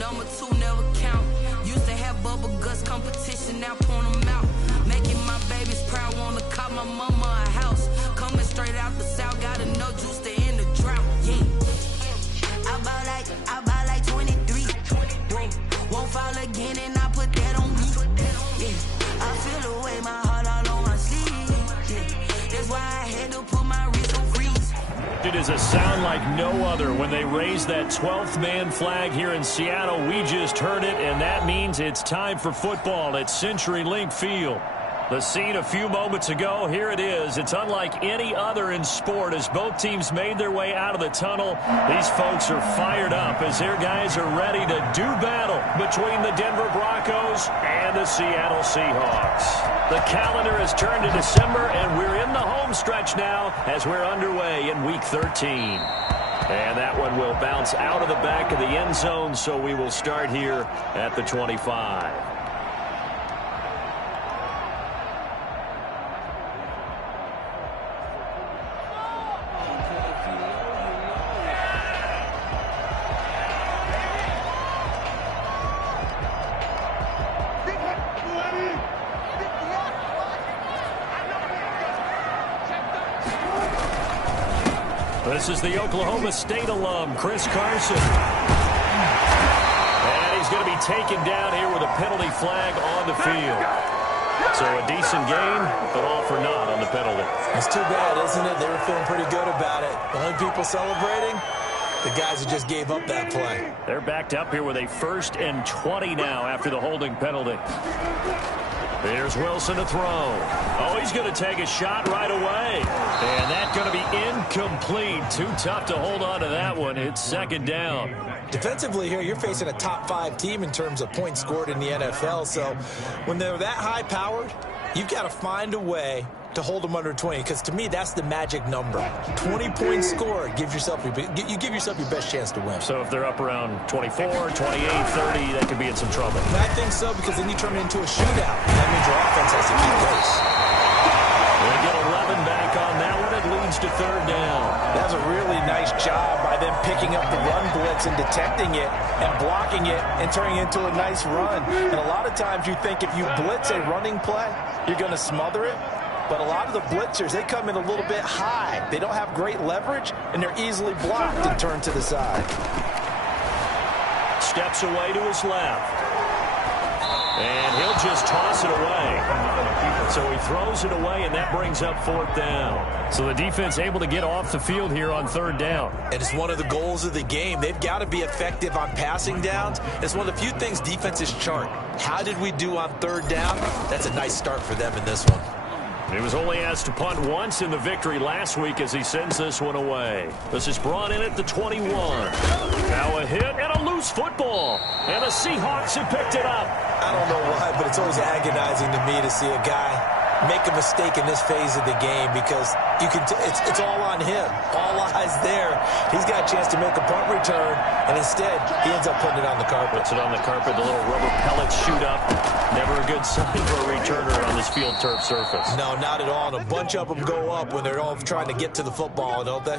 Number 2 never count. Used to have bubble guts competition, now point them out. Making my babies proud, wanna call my mama a house. Coming straight out the south, got enough juice to end the drought. Yeah. I bought like 23. Won't fall again and I put that on me. Yeah. I feel the way, my heart all on my sleeve. Yeah. That's why I had to put my wrist on freeze. It is a sound like no other when they raise that 12th man flag here in Seattle. We just heard it, and that means it's time for football at CenturyLink Field. The scene a few moments ago, here it is. It's unlike any other in sport as both teams made their way out of the tunnel. These folks are fired up as their guys are ready to do battle between the Denver Broncos and the Seattle Seahawks. The calendar has turned to December, and we're in the home stretch now as we're underway in Week 13. And that one will bounce out of the back of the end zone, so we will start here at the 25. This is the Oklahoma State alum, Chris Carson. And he's going to be taken down here with a penalty flag on the field. So a decent game, but all for naught on the penalty. It's too bad, isn't it? They were feeling pretty good about it. The only people celebrating, the guys who just gave up that play. They're backed up here with a 1st and 20 now after the holding penalty. Here's Wilson to throw. Oh, he's going to take a shot right away. And that's going to be incomplete. Too tough to hold on to that one. It's 2nd down. Defensively here, you're facing a top 5 team in terms of points scored in the NFL. So when they're that high-powered, you've got to find a way to hold them under 20, because to me that's the magic number. 20 points scored, you give yourself your best chance to win. So if they're up around 24, 28, 30, they could be in some trouble. I think so, because then you turn it into a shootout. That means your offense has to keep pace. They get 11 back on that one. It leads to 3rd down. That was a really nice job by them picking up the run blitz and detecting it and blocking it and turning it into a nice run. And a lot of times you think if you blitz a running play, you're going to smother it. But a lot of the blitzers, they come in a little bit high. They don't have great leverage, and they're easily blocked and turned to the side. Steps away to his left. And he'll just toss it away. So he throws it away, and that brings up 4th down. So the defense able to get off the field here on 3rd down. And it's one of the goals of the game. They've got to be effective on passing downs. It's one of the few things defenses chart. How did we do on 3rd down? That's a nice start for them in this one. He was only asked to punt once in the victory last week as he sends this one away. This is brought in at the 21. Now a hit and a loose football. And the Seahawks have picked it up. I don't know why, but it's always agonizing to me to see a guy make a mistake in this phase of the game, because you can it's all on him. All eyes there. He's got a chance to make a punt return, and instead he ends up putting it on the carpet. Puts it on the carpet. The little rubber pellets shoot up. Never a good sign for a returner on this field turf surface. No, not at all. And a bunch of them go up when they're all trying to get to the football, don't they?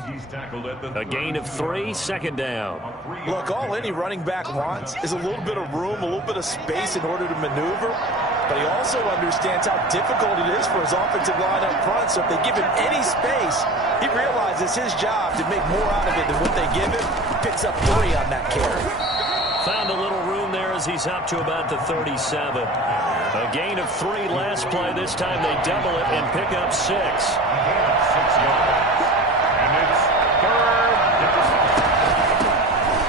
A gain of 3, 2nd down. Look, all any running back wants is a little bit of room, a little bit of space in order to maneuver. But he also understands how difficult it is for his offensive line up front. So if they give him any space, he realizes his job to make more out of it than what they give him. Picks up 3 on that carry. Found a little room there as he's up to about the 37. A gain of 3 last play. This time they double it and pick up 6.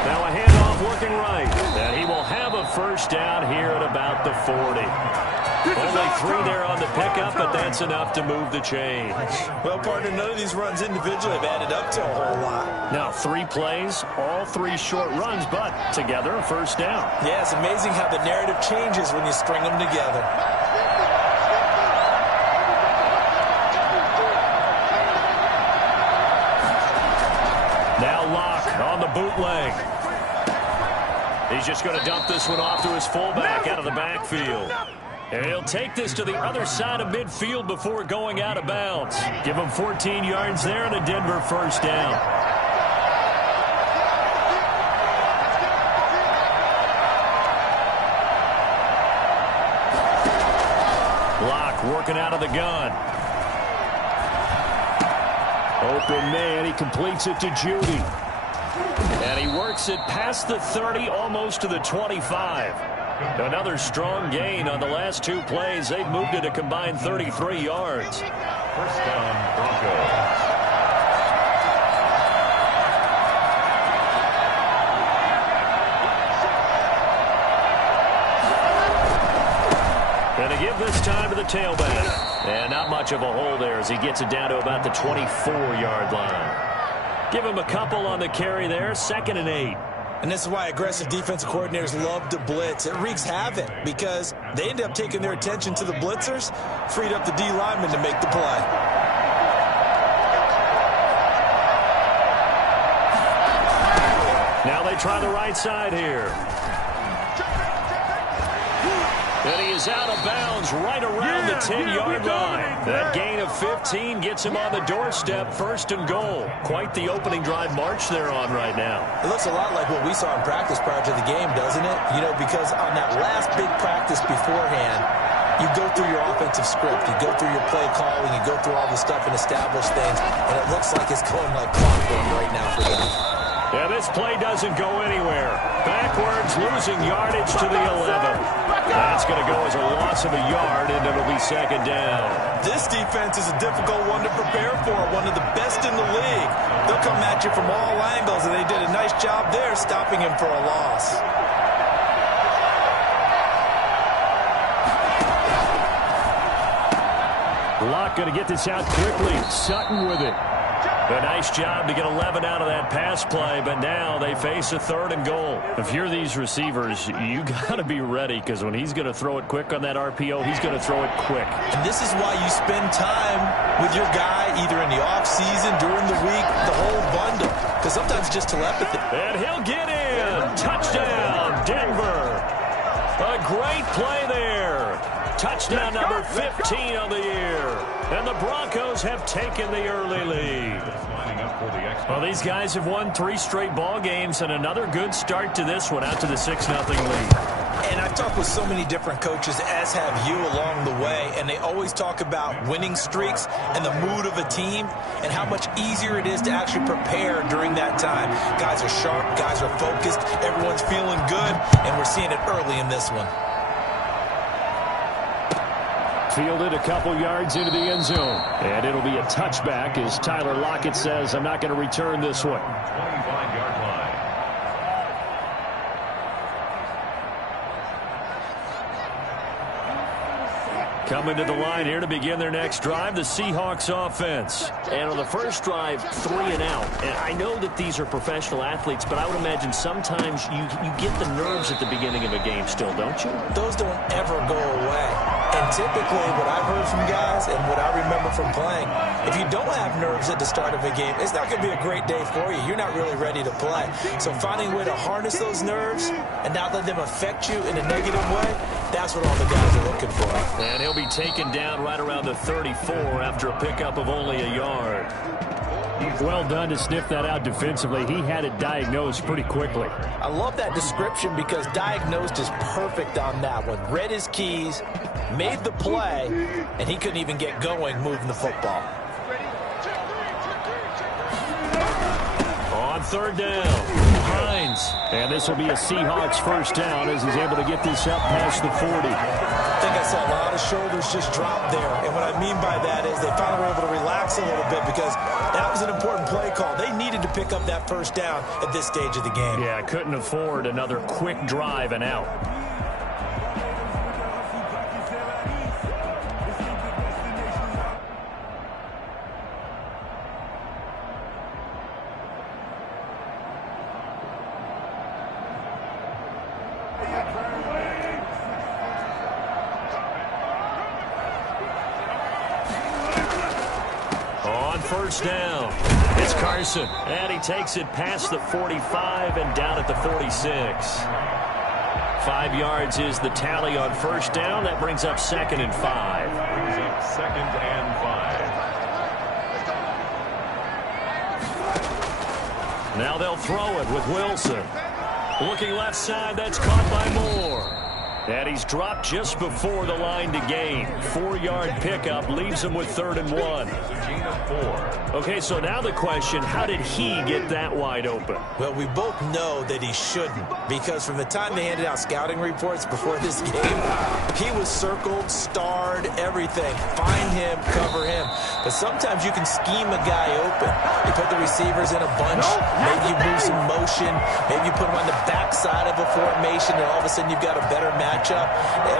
Now a handoff working right. And he will have a 1st down here at about the 40. Only 3 there on the pickup, but that's enough to move the chains. Well, partner, none of these runs individually have added up to a whole lot. Now 3 plays, all 3 short runs, but together a 1st down. Yeah, it's amazing how the narrative changes when you string them together. Now Locke on the bootleg. He's just going to dump this one off to his fullback out of the backfield. And he'll take this to the other side of midfield before going out of bounds. Give him 14 yards there and a Denver 1st down. Block working out of the gun. Open man, he completes it to Judy. And he works it past the 30, almost to the 25. Another strong gain on the last two plays. They've moved it a combined 33 yards. First down, Broncos. Going to give this time to the tailback. And not much of a hole there as he gets it down to about the 24-yard line. Give him a couple on the carry there, 2nd and 8. And this is why aggressive defensive coordinators love to blitz. It wreaks havoc because they end up taking their attention to the blitzers, freed up the D lineman to make the play. Now they try the right side here. And he is out of bounds right around the 10-yard line. That gain of 15 gets him on the doorstep, 1st and goal. Quite the opening drive march they're on right now. It looks a lot like what we saw in practice prior to the game, doesn't it? You know, because on that last big practice beforehand, you go through your offensive script, you go through your play calling, you go through all the stuff and establish things, and it looks like it's going like clockwork right now for them. Yeah, this play doesn't go anywhere. Backwards, losing yardage to the 11. That's going to go as a loss of a yard, and it'll be 2nd down. This defense is a difficult one to prepare for, one of the best in the league. They'll come at you from all angles, and they did a nice job there stopping him for a loss. Locke going to get this out quickly. Sutton with it. A nice job to get 11 out of that pass play, but now they face a 3rd and goal. If you're these receivers, you got to be ready because when he's going to throw it quick on that RPO, he's going to throw it quick. And this is why you spend time with your guy either in the offseason, during the week, the whole bundle, because sometimes it's just telepathy. And he'll get in. Touchdown, Denver. A great play there. Touchdown number 15 on the year. And the Broncos have taken the early lead. Well, these guys have won 3 straight ball games and another good start to this one out to the 6-0 lead. And I've talked with so many different coaches, as have you, along the way, and they always talk about winning streaks and the mood of a team and how much easier it is to actually prepare during that time. Guys are sharp, guys are focused, everyone's feeling good, and we're seeing it early in this one. Fielded a couple yards into the end zone. And it'll be a touchback as Tyler Lockett says, I'm not going to return this one. 25-yard line. Coming to the line here to begin their next drive, the Seahawks offense. And on the first drive, 3 and out. And I know that these are professional athletes, but I would imagine sometimes you get the nerves at the beginning of a game still, don't you? Those don't ever go away. And typically what I've heard from guys and what I remember from playing, if you don't have nerves at the start of a game, it's not going to be a great day for you. You're not really ready to play. So finding a way to harness those nerves and not let them affect you in a negative way, that's what all the guys are looking for. And he'll be taken down right around the 34 after a pickup of only a yard. Well done to sniff that out defensively. He had it diagnosed pretty quickly. I love that description because diagnosed is perfect on that one. Read his keys, made the play, and he couldn't even get going moving the football. On 3rd down, Hines. And this will be a Seahawks first down as he's able to get this up past the 40. I think I saw a lot of shoulders just drop there. And what I mean by that is they finally were able to relax a little bit because that was an important play call. They needed to pick up that first down at this stage of the game. Yeah, couldn't afford another quick drive and out. First down. It's Carson. And he takes it past the 45 and down at the 46. 5 yards is the tally on first down. That brings up 2nd and 5. Brings up 2nd and 5. Now they'll throw it with Wilson. Looking left side. That's caught by Moore. And he's dropped just before the line to gain. 4-yard pickup leaves him with 3rd and 1. Okay, so now the question, how did he get that wide open? Well, we both know that he shouldn't, because from the time they handed out scouting reports before this game, he was circled, starred, everything. Find him, cover him. But sometimes you can scheme a guy open. You put the receivers in a bunch, maybe you move some motion, maybe you put them on the backside of a formation, and all of a sudden you've got a better matchup.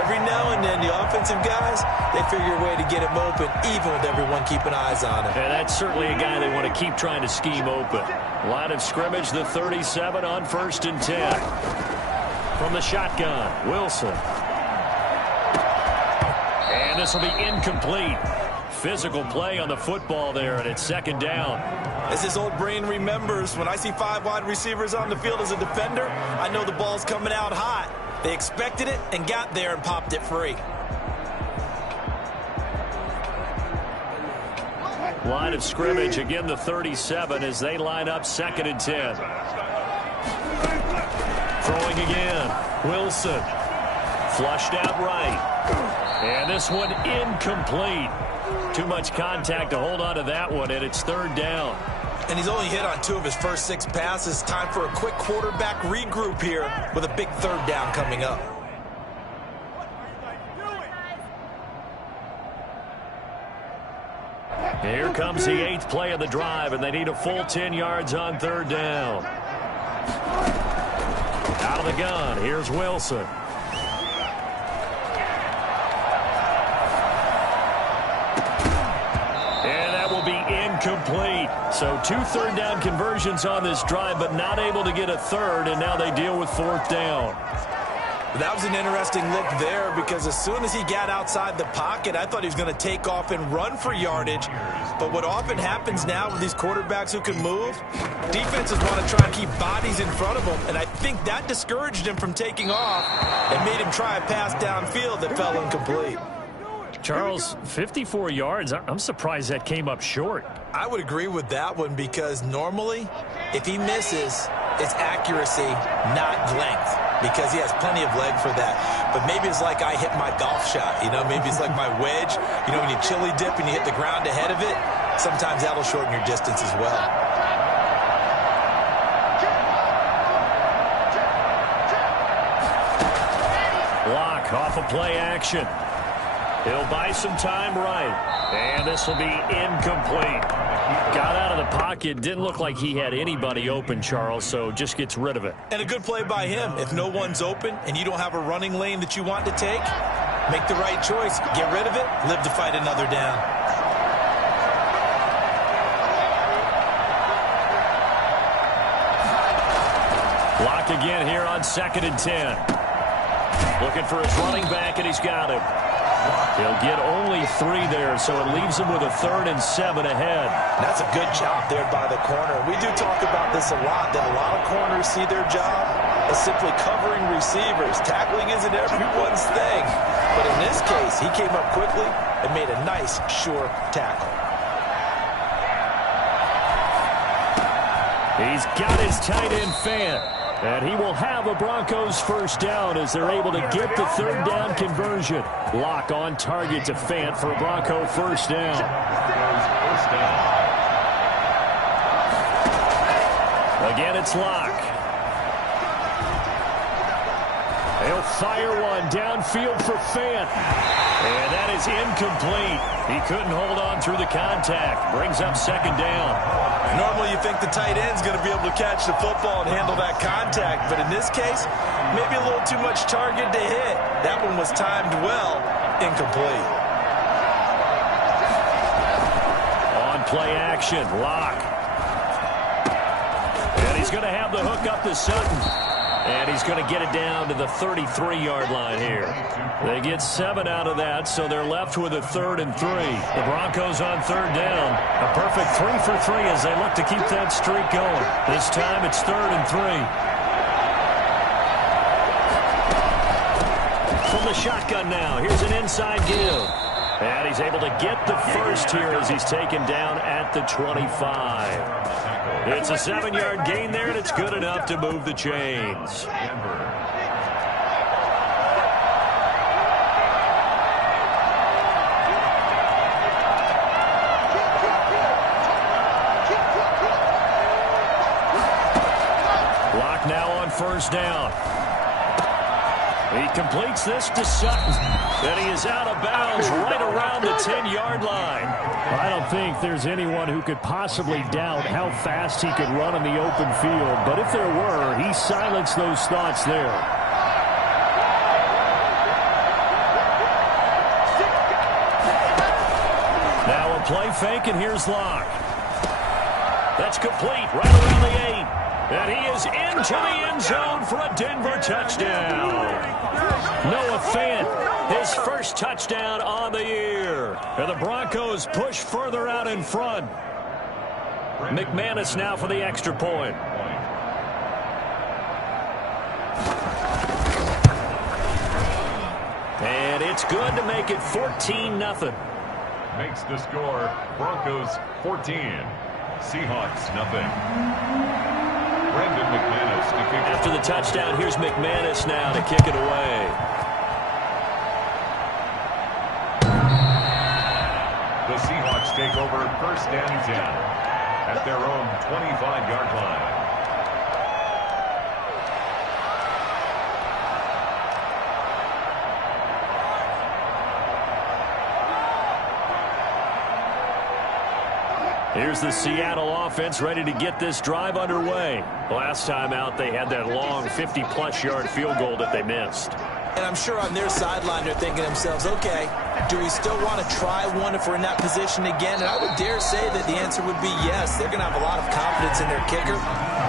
Every now and then, the offensive guys, they figure a way to get him open, even with everyone keeping eyes on him. And that's certainly a guy they want to keep trying to scheme open. Line of scrimmage, the 37 on 1st and 10. From the shotgun, Wilson. And this will be incomplete. Physical play on the football there, and it's 2nd down. As his old brain remembers, when I see 5 wide receivers on the field as a defender, I know the ball's coming out hot. They expected it and got there and popped it free. Line of scrimmage, again the 37 as they line up 2nd and 10. Throwing again, Wilson. Flushed out right. And this one incomplete. Too much contact to hold on to that one, and it's 3rd down. And he's only hit on 2 of his first 6 passes. Time for a quick quarterback regroup here with a big 3rd down coming up. Here comes the 8th play of the drive, and they need a full 10 yards on 3rd down. Out of the gun, here's Wilson. Incomplete. So 2 3rd down conversions on this drive, but not able to get a 3rd, and now they deal with 4th down. That was an interesting look there, because as soon as he got outside the pocket, I thought he was going to take off and run for yardage. But what often happens now with these quarterbacks who can move, defenses want to try and keep bodies in front of them, and I think that discouraged him from taking off and made him try a pass downfield that fell incomplete. Charles, 54 yards. I'm surprised that came up short. I would agree with that one, because normally, if he misses, it's accuracy, not length, because he has plenty of leg for that. But maybe it's like I hit my golf shot, you know, maybe it's like my wedge. You know, when you chili dip and you hit the ground ahead of it, sometimes that'll shorten your distance as well. Lock off of play action. He'll buy some time right. And this will be incomplete. Got out of the pocket. Didn't look like he had anybody open, Charles, so just gets rid of it. And a good play by him. If no one's open and you don't have a running lane that you want to take, make the right choice. Get rid of it. Live to fight another down. Lock again here on 2nd and 10. Looking for his running back, and he's got him. He'll get only 3 there, so it leaves him with a 3rd and 7 ahead. That's a good job there by the corner. We do talk about this a lot, that a lot of corners see their job as simply covering receivers. Tackling isn't everyone's thing. But in this case, he came up quickly and made a nice, sure tackle. He's got his tight end Fant. And he will have a Broncos 1st down as they're able to get the 3rd down conversion. Lock on target to Fant for a Bronco 1st down. Again, it's Lock. They'll fire one downfield for Fant. And that is incomplete. He couldn't hold on through the contact. Brings up 2nd down. Normally you think the tight end's going to be able to catch the football and handle that contact. But in this case, maybe a little too much target to hit. That one was timed well. Incomplete. On play action, Lock. And he's going to have the hook up to Sutton. And he's going to get it down to the 33-yard line here. They get 7 out of that, so they're left with a 3rd and 3. The Broncos on 3rd down. A perfect 3 for 3 as they look to keep that streak going. This time it's 3rd and 3. From the shotgun now, here's an inside give. And he's able to get the first here as he's taken down at the 25. It's a 7-yard gain there, and it's good enough to move the chains. first down. He completes this to Sutton, and he is out of bounds right around the 10-yard line. I don't think there's anyone who could possibly doubt how fast he could run in the open field, but if there were, he silenced those thoughts there. Now a play fake, and here's Locke. That's complete right around the 8. And he is into the end zone for a Denver touchdown. Noah Fant, his first touchdown on the year. And the Broncos push further out in front. McManus now for the extra point. And it's good to make it 14-0. Makes the score Broncos 14, Seahawks nothing. Brendan McManus to kick. After the touchdown, here's McManus now to kick it away. The Seahawks take over first and 10 at their own 25-yard line. Here's the Seattle offense ready to get this drive underway. Last time out, they had that long 50-plus yard field goal that they missed. And I'm sure on their sideline they're thinking to themselves, okay, do we still want to try one if we're in that position again? And I would dare say that the answer would be yes. They're going to have a lot of confidence in their kicker.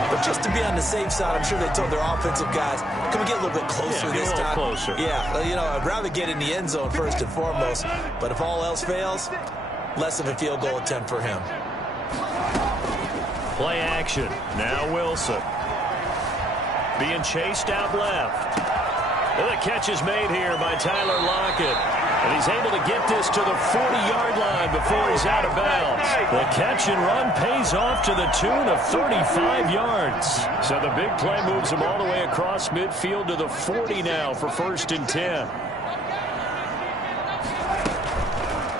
But just to be on the safe side, I'm sure they told their offensive guys, can we get a little bit closer this time? Closer. Yeah, you know, I'd rather get in the end zone first and foremost. But if all else fails, less of a field goal attempt for him. Play action. Now Wilson. Being chased out left. And the catch is made here by Tyler Lockett. And he's able to get this to the 40-yard line before he's out of bounds. The catch and run pays off to the tune of 35 yards. So the big play moves him all the way across midfield to the 40 now for first and 10.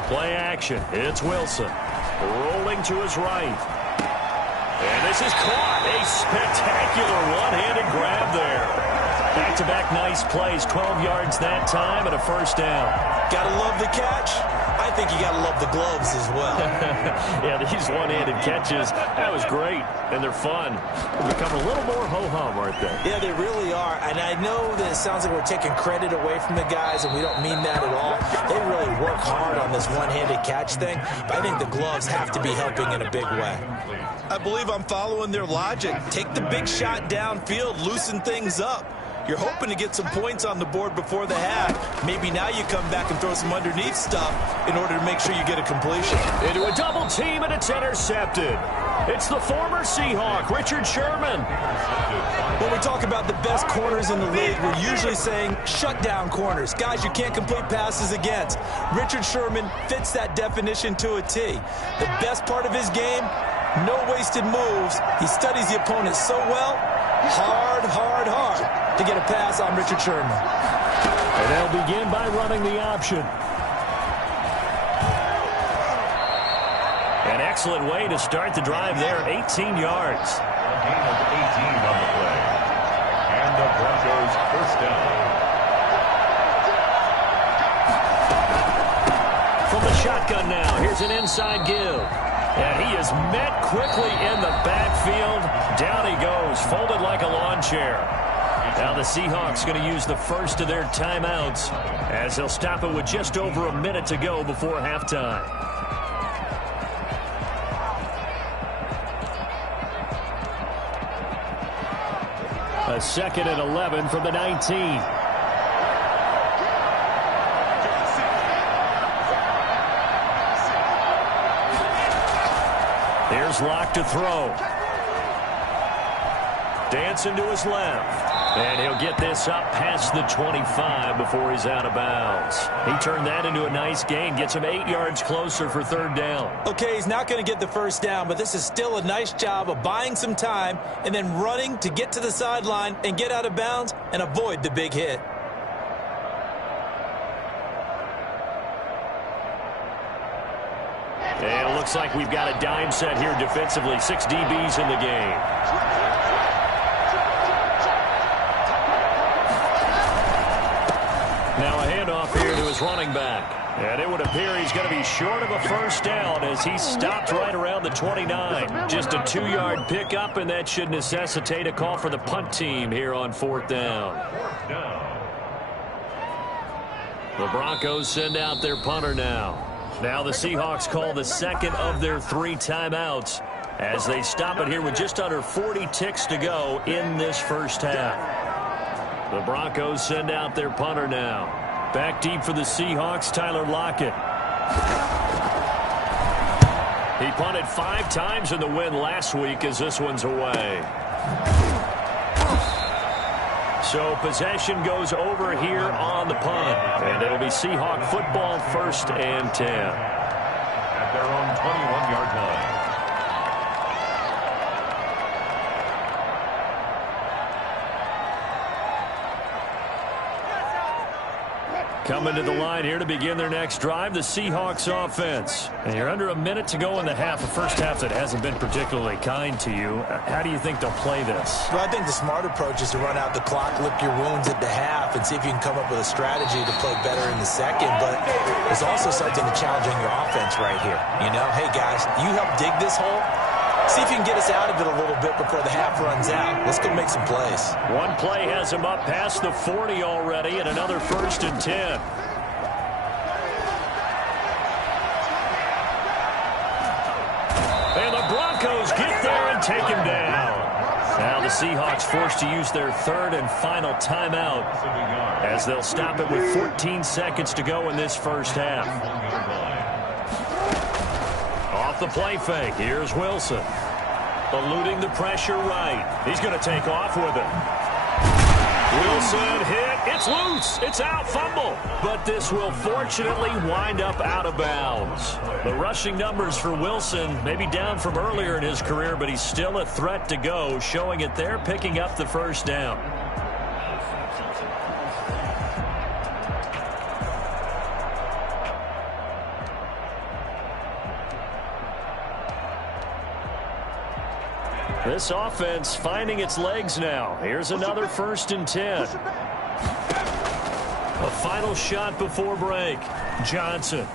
Play action. It's Wilson. Rolling to his right. And this is caught. A spectacular one-handed grab there. Back-to-back nice plays. 12 yards that time and a first down. Gotta love the catch. I think you gotta love the gloves as well. Yeah, these one-handed catches, that was great. And they're fun. They become a little more ho-hum, aren't they? Yeah, they really are. And I know that it sounds like we're taking credit away from the guys, and we don't mean that at all. They really work hard on this one-handed catch thing. But I think the gloves have to be helping in a big way. I believe I'm following their logic. Take the big shot downfield, loosen things up. You're hoping to get some points on the board before the half. Maybe now you come back and throw some underneath stuff in order to make sure you get a completion. Into a double team, and it's intercepted. It's the former Seahawk, Richard Sherman. When we talk about the best corners in the league, we're usually saying shut down corners. Guys you can't complete passes against. Richard Sherman fits that definition to a T. The best part of his game, no wasted moves. He studies the opponent so well, hard to get a pass on Richard Sherman. And they'll begin by running the option. An excellent way to start the drive there, 18 yards. A gain of 18 on the play. And the Broncos first down. From the shotgun now, here's an inside give. And he is met quickly in the backfield. Down he goes, folded like a lawn chair. Now the Seahawks going to use the first of their timeouts as they'll stop it with just over a minute to go before halftime. A 2nd and 11 from the 19. Here's Locke to throw. Dancing to his left. And he'll get this up past the 25 before he's out of bounds. He turned that into a nice gain. Gets him 8 yards closer for third down. Okay, he's not going to get the first down, but this is still a nice job of buying some time and then running to get to the sideline and get out of bounds and avoid the big hit. And it looks like we've got a dime set here defensively. 6 DBs in the game. Now a handoff here to his running back. And it would appear he's going to be short of a first down as he stopped right around the 29. Just a 2-yard pickup, and that should necessitate a call for the punt team here on 4th down. The Broncos send out their punter now. Now the Seahawks call the second of their 3 timeouts as they stop it here with just under 40 ticks to go in this first half. The Broncos send out their punter now. Back deep for the Seahawks, Tyler Lockett. He punted 5 times in the win last week as this one's away. So possession goes over here on the punt. And it'll be Seahawk football, 1st and 10. At their own 21-yard line. Coming to the line here to begin their next drive, the Seahawks offense. And you're under a minute to go in the half, a first half that hasn't been particularly kind to you. How do you think they'll play this? Well, I think the smart approach is to run out the clock, lick your wounds at the half, and see if you can come up with a strategy to play better in the second. But there's also something to challenging your offense right here. You know, hey, guys, you help dig this hole. See if you can get us out of it a little bit before the half runs out. Let's go make some plays. One play has him up past the 40 already, and another 1st and 10. And the Broncos get there and take him down. Now the Seahawks forced to use their 3rd and final timeout as they'll stop it with 14 seconds to go in this first half. Off the play fake, here's Wilson. Eluding the pressure right. He's going to take off with it. Wilson hit. It's loose. It's out. Fumble. But this will fortunately wind up out of bounds. The rushing numbers for Wilson may be down from earlier in his career, but he's still a threat to go, showing it there, picking up the first down. This offense finding its legs now. Here's another 1st and 10. A final shot before break. Johnson.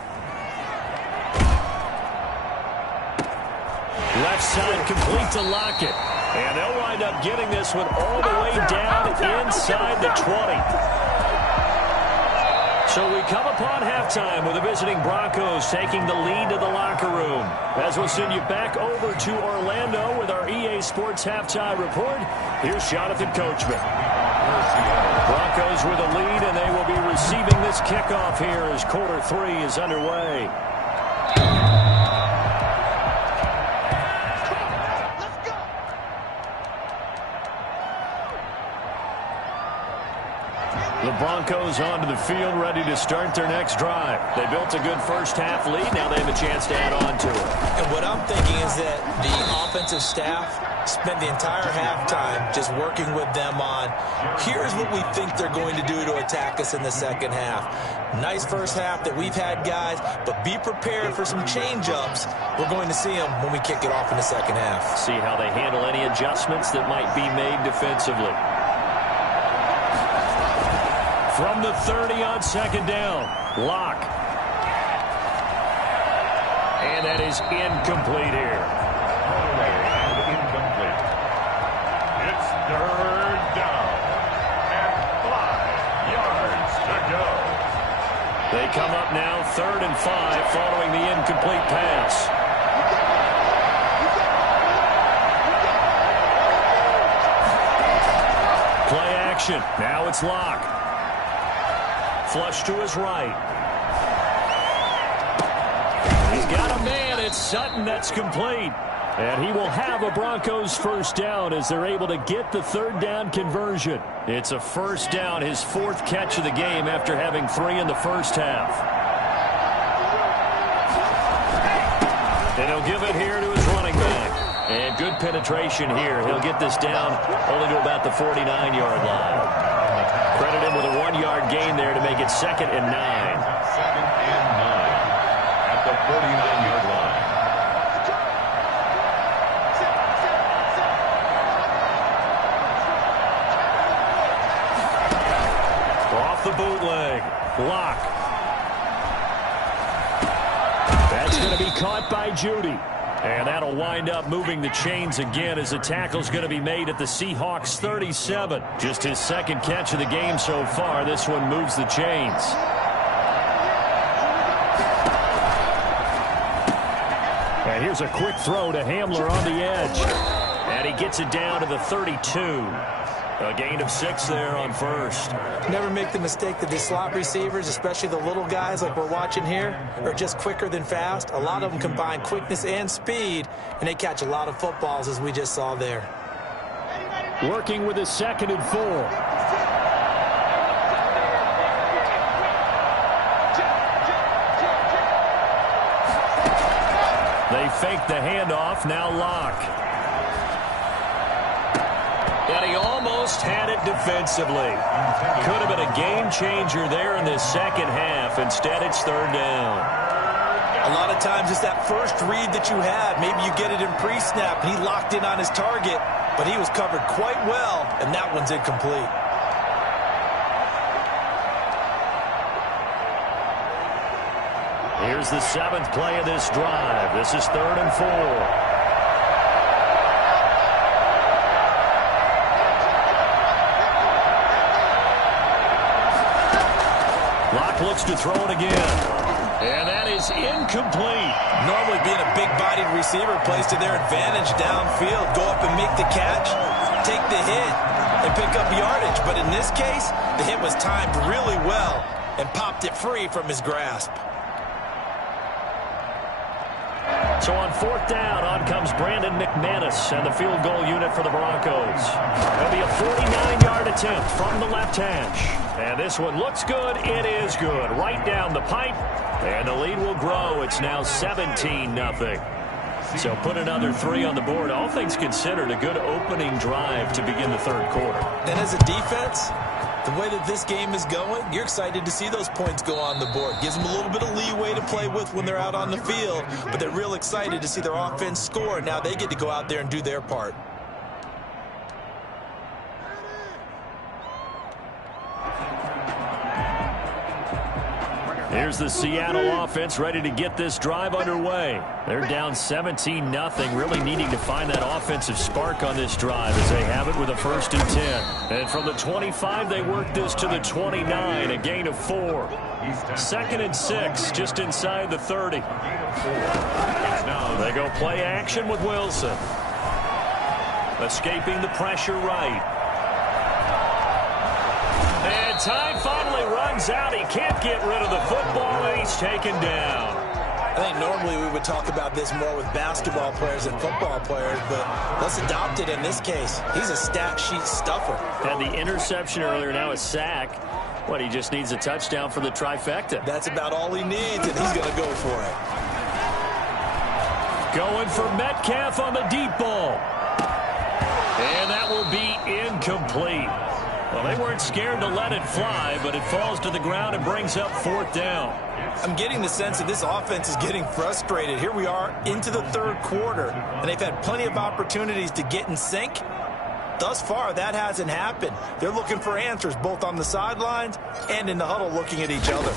Left side complete to Lockett. And they'll wind up getting this one all the way down inside the 20. So we come upon halftime with the visiting Broncos taking the lead to the locker room. As we'll send you back over to Orlando with our EA Sports Halftime Report, here's Jonathan Coachman. Broncos with a lead, and they will be receiving this kickoff here as quarter 3 is underway. The Broncos onto the field, ready to start their next drive. They built a good first half lead. Now they have a chance to add on to it. And what I'm thinking is that the offensive staff spent the entire halftime just working with them on, here's what we think they're going to do to attack us in the second half. Nice first half that we've had, guys, but be prepared for some change-ups. We're going to see them when we kick it off in the second half. See how they handle any adjustments that might be made defensively. From the 30 on second down, Lock. And that is incomplete here. And incomplete. It's 3rd down. And 5 yards to go. They come up now 3rd and 5 following the incomplete pass. Play action. Now it's Lock. Flush to his right. He's got a man. It's Sutton. That's complete. And he will have a Broncos first down as they're able to get the 3rd down conversion. It's a first down, his 4th catch of the game after having 3 in the first half. And he'll give it here to his running back. And good penetration here. He'll get this down only to about the 49-yard line. Credit him with a 1-yard gain there to make it 2nd and 9. 2nd and 9 at the 49-yard line. off the bootleg. Lock. That's going to be caught by Judy. And that'll wind up moving the chains again as the tackle's going to be made at the Seahawks 37. Just his second catch of the game so far. This one moves the chains. And here's a quick throw to Hamler on the edge. And he gets it down to the 32. A gain of 6 there on first. Never make the mistake that the slot receivers, especially the little guys like we're watching here, are just quicker than fast. A lot of them combine quickness and speed, and they catch a lot of footballs, as we just saw there. Working with a 2nd and 4. They fake the handoff, now Lock. And he almost had it defensively. Could have been a game changer there in this second half. Instead, it's 3rd down. A lot of times it's that first read that you have. Maybe you get it in pre-snap. He locked in on his target, but he was covered quite well, and that one's incomplete. Here's the 7th play of this drive. This is 3rd and 4. Looks to throw it again. And that is incomplete. Normally being a big-bodied receiver plays to their advantage downfield. Go up and make the catch, take the hit, and pick up yardage. But in this case, the hit was timed really well and popped it free from his grasp. So on 4th down, on comes Brandon McManus and the field goal unit for the Broncos. It'll be a 49-yard attempt from the left hash. And this one looks good. It is good. Right down the pipe. And the lead will grow. It's now 17-0. So put another 3 on the board. All things considered, a good opening drive to begin the 3rd quarter. And as a defense, the way that this game is going, you're excited to see those points go on the board. Gives them a little bit of leeway to play with when they're out on the field, but they're real excited to see their offense score. Now they get to go out there and do their part. Here's the Seattle offense ready to get this drive underway. They're down 17-0, really needing to find that offensive spark on this drive as they have it with a 1st and 10. And from the 25, they work this to the 29, a gain of 4. 2nd and 6, just inside the 30. They go play action with Wilson. Escaping the pressure right. And time finally runs out. He can't get rid of the football, and he's taken down. I think normally we would talk about this more with basketball players than football players, but let's adopt it in this case. He's a stat sheet stuffer. Had the interception earlier, now a sack. What, he just needs a touchdown for the trifecta. That's about all he needs, and he's going to go for it. Going for Metcalf on the deep ball. And that will be incomplete. Well, they weren't scared to let it fly, but it falls to the ground and brings up 4th down. I'm getting the sense that this offense is getting frustrated. Here we are into the 3rd quarter, and they've had plenty of opportunities to get in sync. Thus far, that hasn't happened. They're looking for answers both on the sidelines and in the huddle looking at each other.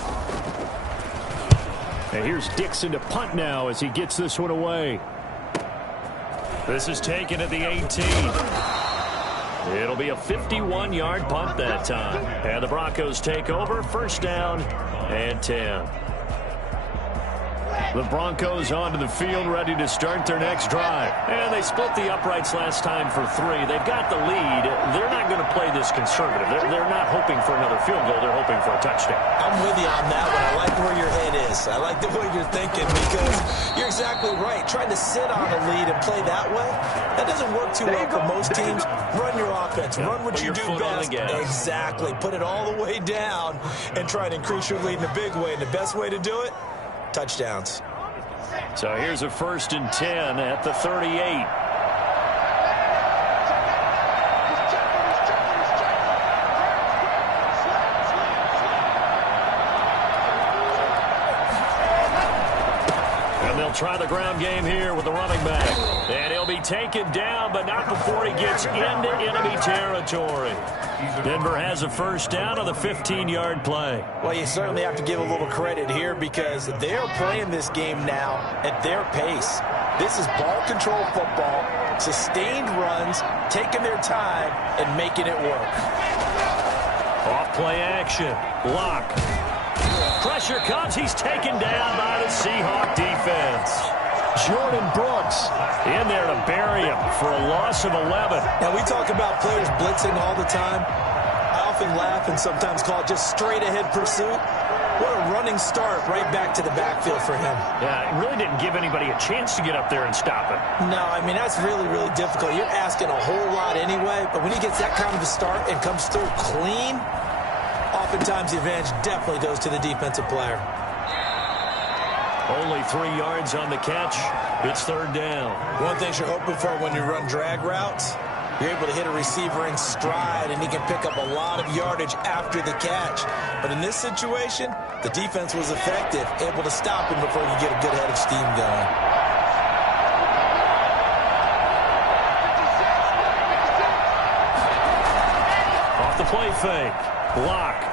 And here's Dixon to punt now as he gets this one away. This is taken at the 18. It'll be a 51-yard punt that time. And the Broncos take over. 1st down and 10. The Broncos onto the field, ready to start their next drive. And they split the uprights last time for 3. They've got the lead. They're not going to play this conservative. They're not hoping for another field goal. They're hoping for a touchdown. I'm with you on that one. I like where your head is. I like the way you're thinking because you're exactly right. Trying to sit on a lead and play that way, that doesn't work too well for most teams. Run your offense. Run what you do best. Exactly. Put it all the way down and try to increase your lead in a big way. And the best way to do it, touchdowns. So here's a 1st and 10 at the 38. And they'll They'll try the ground game here with the running back. And he'll be taken down, but not before he gets into enemy territory. Denver has a first down on the 15-yard play. Well, you certainly have to give a little credit here because they're playing this game now at their pace. This is ball control football, sustained runs, taking their time, and making it work. Off play action. Lock. Pressure comes. He's taken down by the Seahawks defense. Jordan Brooks in there to bury him for a loss of 11. Now, we talk about players blitzing all the time. I often laugh and sometimes call it just straight-ahead pursuit. What a running start right back to the backfield for him. Yeah, it really didn't give anybody a chance to get up there and stop him. No, I mean, that's really, really difficult. You're asking a whole lot anyway, but when he gets that kind of a start and comes through clean, oftentimes the advantage definitely goes to the defensive player. Only 3 yards on the catch. It's third down. One thing you're hoping for when you run drag routes, you're able to hit a receiver in stride, and he can pick up a lot of yardage after the catch. But in this situation, the defense was effective, able to stop him before you get a good head of steam going. Off the play fake. Lock.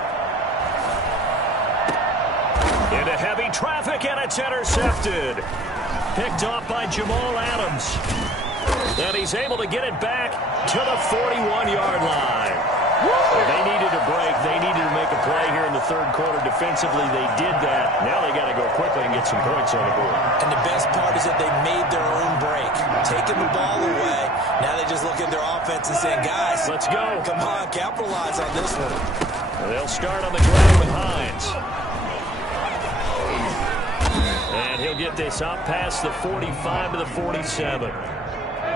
Into heavy traffic, and it's intercepted. Picked off by Jamal Adams. And he's able to get it back to the 41-yard line. Well, they needed a break. They needed to make a play here in the third quarter. Defensively, they did that. Now they got to go quickly and get some points on the board. And the best part is that they made their own break. Taking the ball away. Now they just look at their offense and saying, guys, let's go. Come on, capitalize on this one. They'll start on the ground with Hines. And he'll get this up past the 45 to the 47.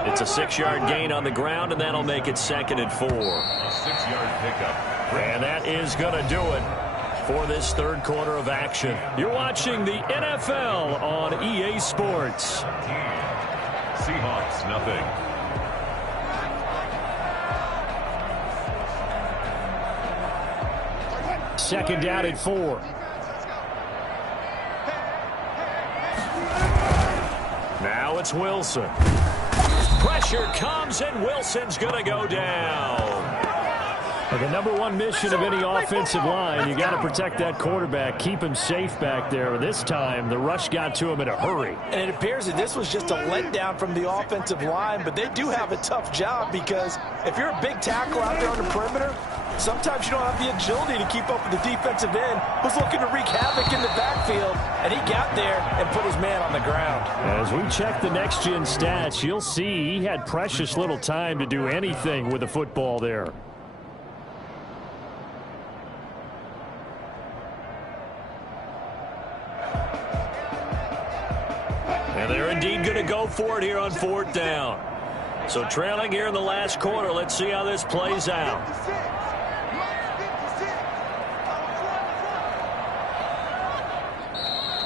It's a 6-yard gain on the ground, and that'll make it 2nd and 4. 6-yard pickup. And that is going to do it for this third quarter of action. You're watching the NFL on EA Sports. Seahawks, nothing. Second down at 4. Now it's Wilson. Pressure comes, and Wilson's going to go down. Well, the number one mission of any offensive line, you got to protect that quarterback, keep him safe back there. This time, the rush got to him in a hurry. And it appears that this was just a letdown from the offensive line, but they do have a tough job because if you're a big tackle out there on the perimeter, sometimes you don't have the agility to keep up with the defensive end who's looking to wreak havoc in the backfield, and he got there and put his man on the ground. As we check the next-gen stats, you'll see he had precious little time to do anything with the football there. And they're indeed going to go for it here on 4th down. So trailing here in the last quarter, let's see how this plays out.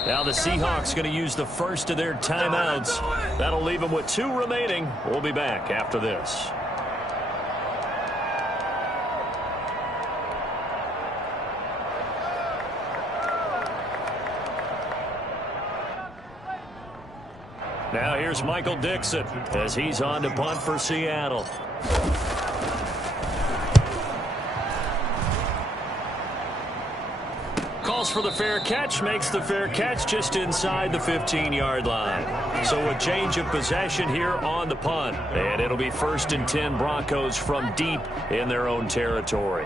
Now the Seahawks going to use the first of their timeouts. That'll leave them with 2 remaining. We'll be back after this. Now here's Michael Dixon as he's on to punt for Seattle. Calls for the fair catch, makes the fair catch just inside the 15-yard line. So a change of possession here on the punt. And it'll be 1st and 10 Broncos from deep in their own territory.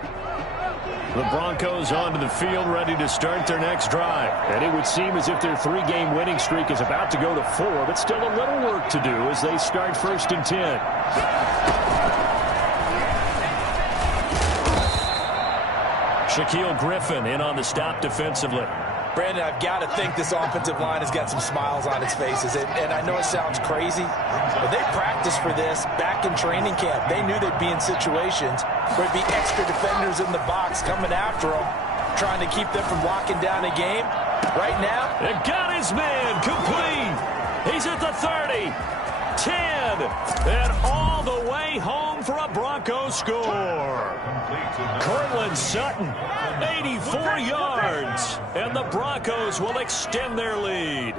The Broncos onto the field, ready to start their next drive. And it would seem as if their 3-game winning streak is about to go to 4, but still a little work to do as they start 1st and 10. Shaquille Griffin in on the stop defensively. Brandon, I've got to think this offensive line has got some smiles on its faces. And I know it sounds crazy, but they practiced for this back in training camp. They knew they'd be in situations where there'd be extra defenders in the box coming after them, trying to keep them from locking down a game. Right now, it got his man complete. He's at the 30, 10, and all the way home for a Broncos score. Cortland Sutton, 84 yards, and the Broncos will extend their lead.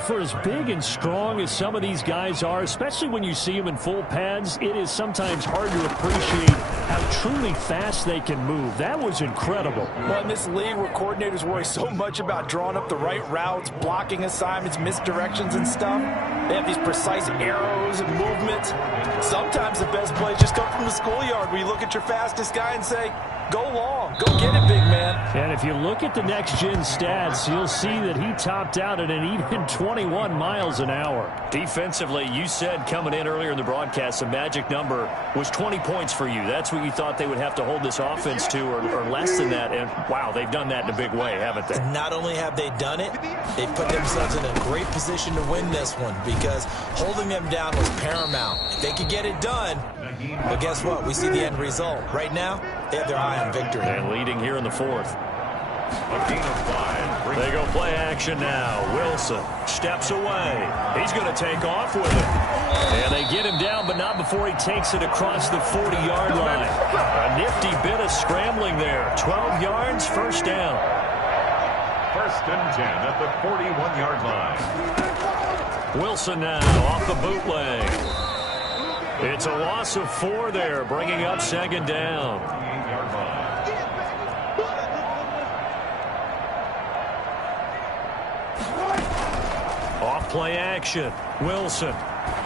For as big and strong as some of these guys are, especially when you see them in full pads, it is sometimes hard to appreciate how truly fast they can move. That was incredible. Well, in this league where coordinators worry so much about drawing up the right routes, blocking assignments, misdirections and stuff, they have these precise arrows and movements. Sometimes the best plays just come from the schoolyard where you look at your fastest guy and say, go long, go get it, big man. And if you look at the next-gen stats, you'll see that he topped out at an even 21 miles an hour. Defensively, you said coming in earlier in the broadcast, the magic number was 20 points for you. That's what you thought they would have to hold this offense to, or less than that. And, wow, they've done that in a big way, haven't they? Not only have they done it, they put themselves in a great position to win this one because holding them down was paramount. If they could get it done, but guess what? We see the end result. Right now, they have their eye on victory. And leading here in the fourth. They go play action now. Wilson steps away. He's going to take off with it. And they get him down, but not before he takes it across the 40-yard line. A nifty bit of scrambling there. 12 yards, first down. First and 10 at the 41-yard line. Wilson now off the bootleg. It's a loss of 4 there, bringing up second down. Off play action. Wilson.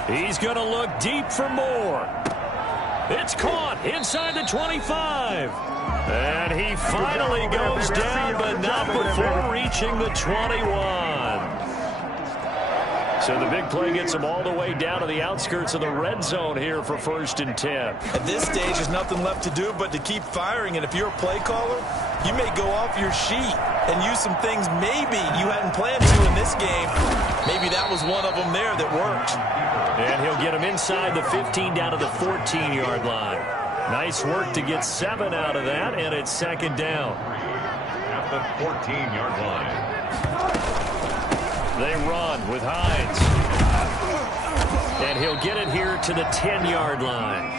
He's going to look deep for more. It's caught inside the 25. And he finally goes down, but not before reaching the 21. So the big play gets him all the way down to the outskirts of the red zone here for first and 10. At this stage, there's nothing left to do but to keep firing. And if you're a play caller, you may go off your sheet and use some things maybe you hadn't planned to in this game. Maybe that was one of them there that worked. And he'll get him inside the 15 down to the 14-yard line. Nice work to get 7 out of that, and it's second down. At the 14-yard line. They run with Hines. And he'll get it here to the 10-yard line.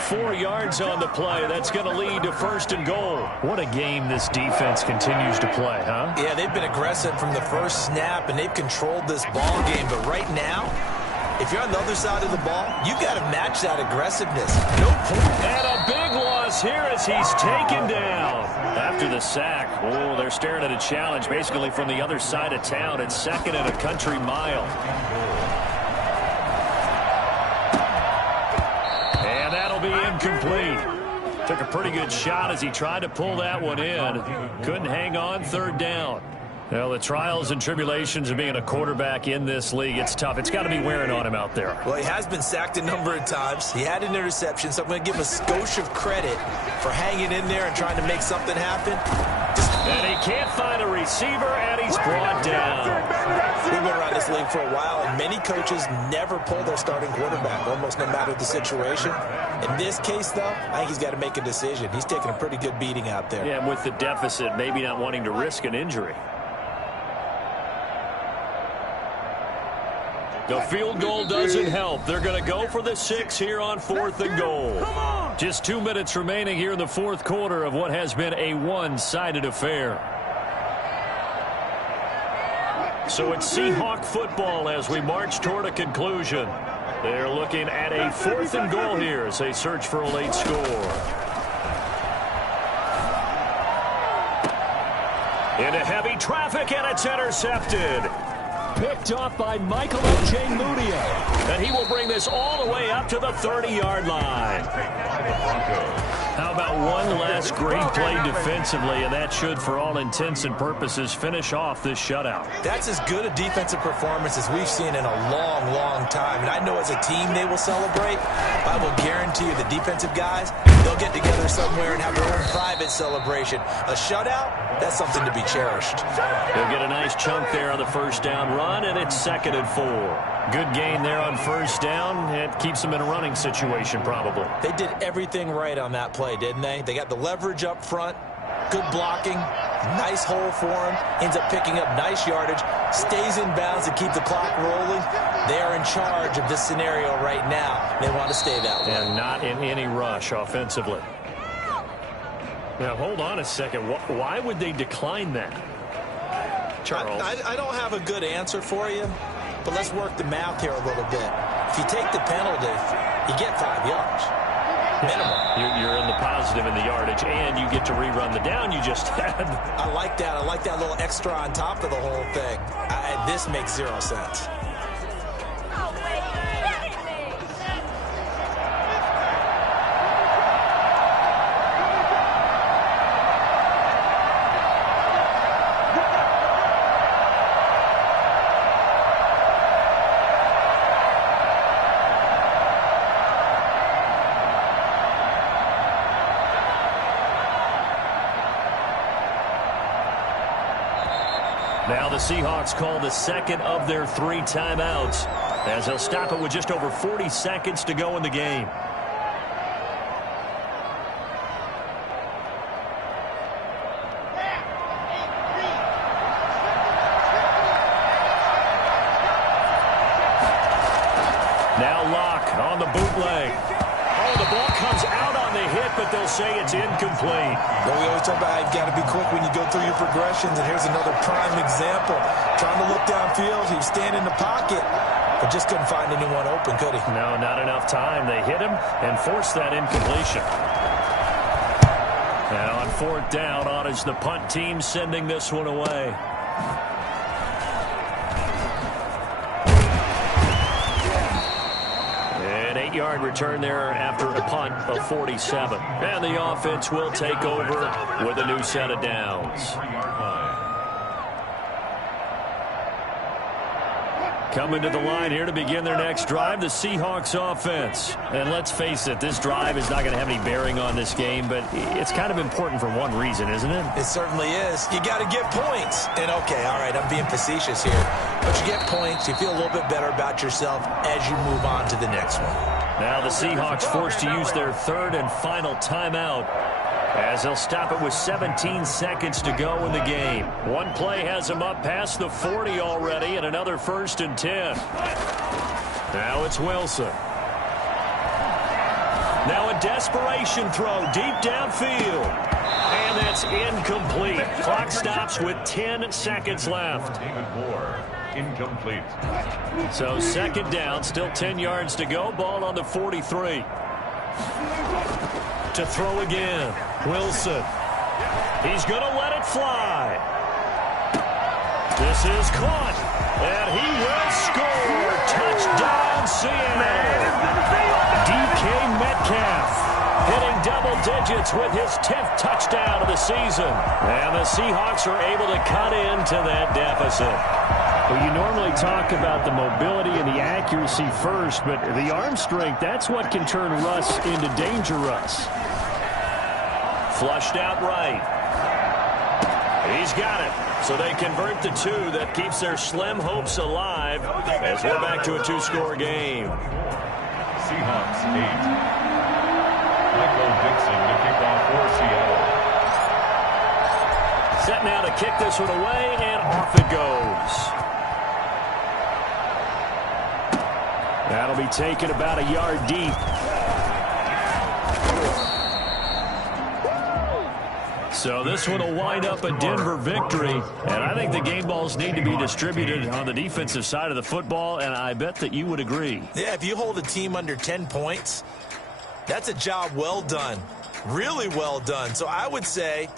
4 yards on the play. That's going to lead to first and goal. What a game this defense continues to play, huh? Yeah, they've been aggressive from the first snap, and they've controlled this ball game. But right now, if you're on the other side of the ball, you've got to match that aggressiveness. No point. And a big loss here as he's taken down. After the sack, oh, they're staring at a challenge basically from the other side of town. It's second and a country mile. And that'll be incomplete. Took a pretty good shot as he tried to pull that one in. Couldn't hang on, third down. Well, the trials and tribulations of being a quarterback in this league, it's tough. It's got to be wearing on him out there. Well, he has been sacked a number of times. He had an interception, so I'm going to give him a skosh of credit for hanging in there and trying to make something happen. And he can't find a receiver, and he's brought down. We've been around this league for a while, and many coaches never pull their starting quarterback, almost no matter the situation. In this case, though, I think he's got to make a decision. He's taking a pretty good beating out there. Yeah, with the deficit, maybe not wanting to risk an injury. The field goal doesn't help. They're going to go for the 6 here on 4th and goal. Just 2 minutes remaining here in the fourth quarter of what has been a one-sided affair. So it's Seahawk football as we march toward a conclusion. They're looking at a 4th and goal here as they search for a late score. Into heavy traffic, and it's intercepted. Picked off by Michael Ojemudia. And he will bring this all the way up to the 30-yard line. How about one last great play defensively, and that should, for all intents and purposes, finish off this shutout. That's as good a defensive performance as we've seen in a long, long time. And I know as a team they will celebrate. I will guarantee you the defensive guys, they'll get together somewhere and have their own private celebration. A shutout, that's something to be cherished. They'll get a nice chunk there on the first down run, and it's 2nd and 4. Good gain there on first down. It keeps them in a running situation, probably. They did everything right on that play, didn't they? They got the leverage up front, good blocking, nice hole for him, ends up picking up nice yardage, stays in bounds to keep the clock rolling. They are in charge of this scenario right now. They want to stay that way. And not in any rush offensively. Now, hold on a second. Why would they decline that? Charles. I don't have a good answer for you, but let's work the math here a little bit. If you take the penalty, you get 5 yards. Minimum. You're in the positive in the yardage, and you get to rerun the down you just had. I like that. I like that little extra on top of the whole thing. This makes 0 sense. Now the Seahawks call the second of their 3 timeouts as they'll stop it with just over 40 seconds to go in the game. Now Locke on the bootleg. Oh, the ball comes out on the hit, but they'll say it's incomplete. Well, we always talk about how you've got to be quick when you go through your progressions, and here's another prime example. Trying to look downfield, he was standing in the pocket, but just couldn't find anyone open, could he? No, not enough time. They hit him and forced that incompletion. Now on 4th down, on is the punt team sending this one away. An 8-yard return there after a punt of 47. And the offense will take over with a new set of downs. Coming to the line here to begin their next drive, the Seahawks offense. And let's face it, this drive is not going to have any bearing on this game, but it's kind of important for one reason, isn't it? It certainly is. You got to get points. And, okay, all right, I'm being facetious here. But you get points, you feel a little bit better about yourself as you move on to the next one. Now the Seahawks forced to use their 3rd and final timeout as they'll stop it with 17 seconds to go in the game. One play has them up past the 40 already, and another 1st and 10. Now it's Wilson. Now a desperation throw deep downfield. And that's incomplete. Clock stops with 10 seconds left. Incomplete. So 2nd down, still 10 yards to go. Ball on the 43. To throw again. Wilson. He's going to let it fly. This is caught. And he will score. Touchdown, Seattle. DK Metcalf hitting double digits with his 10th touchdown of the season. And the Seahawks are able to cut into that deficit. Well, you normally talk about the mobility and the accuracy first, but the arm strength, that's what can turn Russ into Danger Russ. Flushed out right. He's got it. So they convert the 2. That keeps their slim hopes alive as we're back to a 2-score game. Seahawks 8. Michael Dixon to kick off for Seattle. Set now to kick this one away, and off it goes. That'll be taken about a yard deep. So this one will wind up a Denver victory, and I think the game balls need to be distributed on the defensive side of the football, and I bet that you would agree. Yeah, if you hold a team under 10 points, that's a job well done. Really well done. So I would say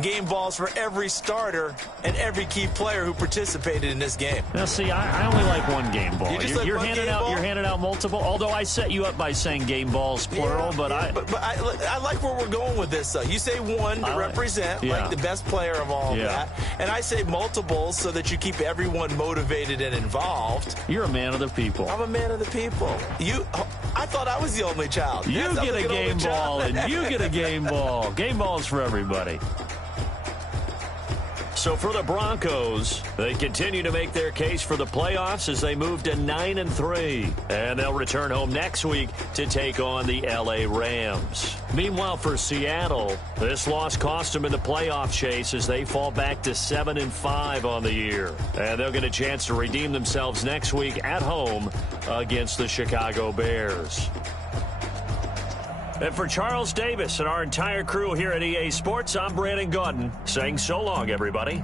game balls for every starter and every key player who participated in this game. Now, see, I only like one game ball. You're handing out multiple. Although I set you up by saying game balls plural, yeah, but I like where we're going with this. Though you say one to represent like the best player of all of that, and I say multiples so that you keep everyone motivated and involved. You're a man of the people. I'm a man of the people. I thought I was the only child. You get a game ball, and you get a game ball. Game balls for everybody. So for the Broncos, they continue to make their case for the playoffs as they move to 9-3. And they'll return home next week to take on the L.A. Rams. Meanwhile, for Seattle, this loss cost them in the playoff chase as they fall back to 7-5 on the year. And they'll get a chance to redeem themselves next week at home against the Chicago Bears. And for Charles Davis and our entire crew here at EA Sports, I'm Brandon Gaudin saying so long, everybody.